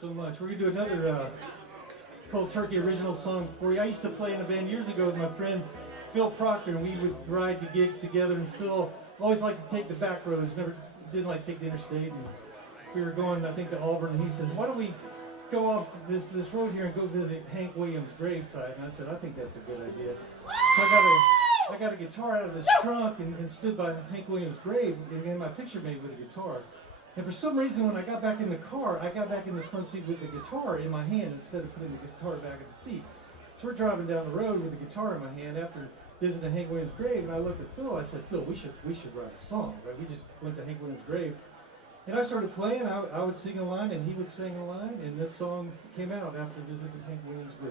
So much. We're going to do another Cold Turkey original song for you. I used to play in a band years ago with my friend Phil Proctor, and we would ride to gigs together, and Phil always liked to take the back roads, never didn't like to take the interstate. And we were going, I think, to Auburn, and he says, why don't we go off this road here and go visit Hank Williams' graveside? And I said, I think that's a good idea. So I got a guitar out of his trunk and stood by Hank Williams' grave and had my picture made with a guitar. And for some reason, when I got back in the car, I got back in the front seat with the guitar in my hand instead of putting the guitar back in the seat. So we're driving down the road with the guitar in my hand after visiting Hank Williams' grave, and I looked at Phil. I said, Phil, we should write a song, right? We just went to Hank Williams' grave. And I started playing. I would sing a line, and he would sing a line, and this song came out after visiting Hank Williams' grave.